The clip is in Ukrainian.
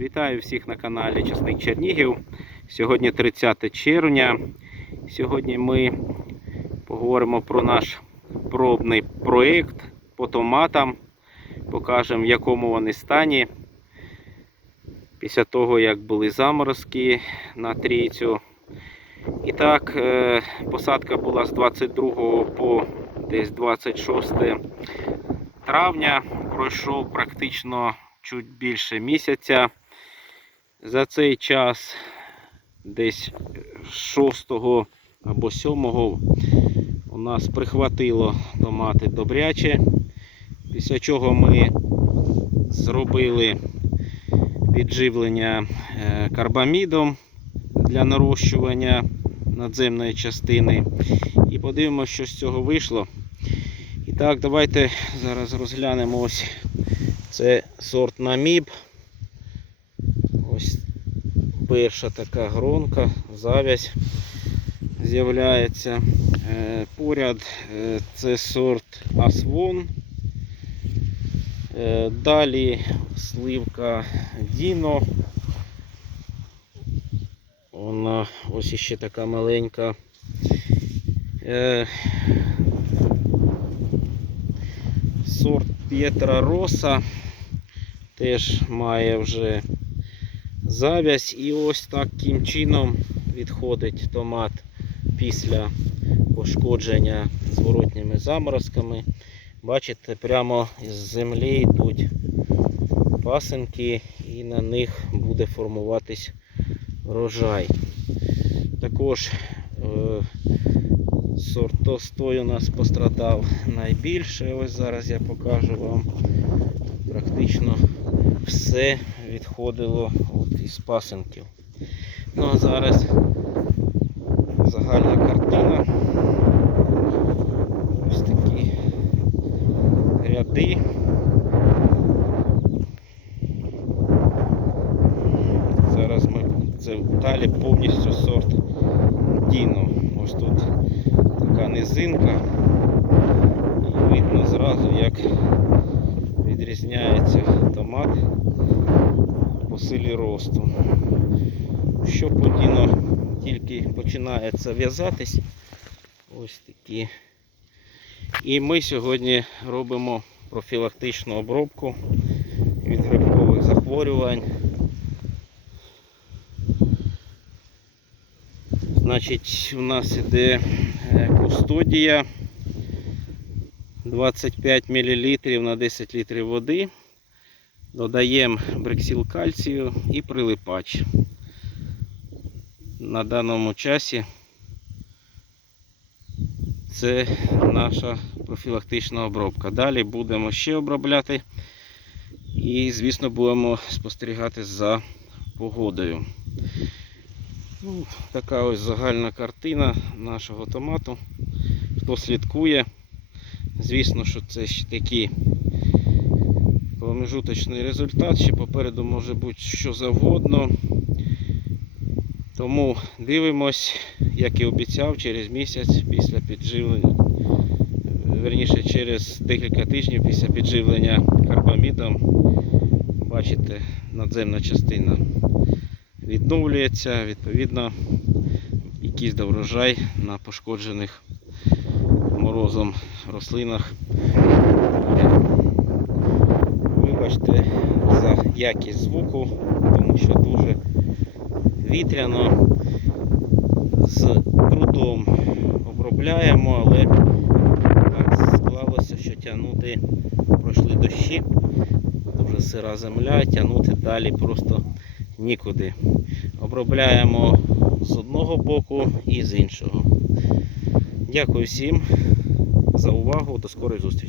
Вітаю всіх на каналі Часник Чернігів. Сьогодні 30 червня. Сьогодні ми поговоримо про наш пробний проєкт по томатам. Покажемо, в якому вони стані. Після того, як були заморозки на трійцю. І так, е, посадка була з 22 по десь 26 травня. Пройшов практично чуть більше місяця. За цей час десь 6 або 7 у нас прихватило томати добряче. Після чого ми зробили підживлення е, карбамідом для нарощування надземної частини. І подивимося, що з цього вийшло. І так, давайте зараз розглянемо ось це сорт наміб. Перша така гронка, завязь з'являється. Е, Поряд е, це сорт Асвон. Е, Далі сливка Діно. Вона ось іще така маленька. Сорт П'єтра Роса теж має вже завязь і ось таким чином відходить томат після пошкодження зворотніми заморозками. Бачите, прямо з землі йдуть пасинки і на них буде формуватись врожай. Також е, сорт Толстой у нас пострадав найбільше. Ось зараз я покажу вам практично все відходило от із пасинків. Ну а зараз загальна картина. Ось такі ряди. Зараз ми це далі повністю сорт Діно. Ось тут така низинка. І видно зразу, як відрізняється томат силі росту. Що подіно тільки починається в'язатись. Ось такі. І ми сьогодні робимо профілактичну обробку від грибкових захворювань. Значить, у нас іде е, кустодія 25 мл на 10 літрів води. Додаємо бриксіл кальцію і прилипач. На даному часі це наша профілактична обробка. Далі будемо ще обробляти і, звісно, будемо спостерігати за погодою. Ну, Така ось загальна картина нашого томату. Хто слідкує, звісно, що це ще такий промежуточний результат, ще попереду може бути що завгодно. Тому дивимось, як і обіцяв, через місяць після підживлення, верніше через декілька тижнів після підживлення карбамідом, бачите, надземна частина відновлюється, відповідно, якийсь доврожай на пошкоджених морозом рослинах. Вибачте за якість звуку, тому що дуже вітряно, з трудом обробляємо, але так склалося, що тягнути пройшли дощі, дуже сира земля, тягнути далі просто нікуди. Обробляємо з одного боку і з іншого. Дякую всім за увагу. До скорої зустрічі.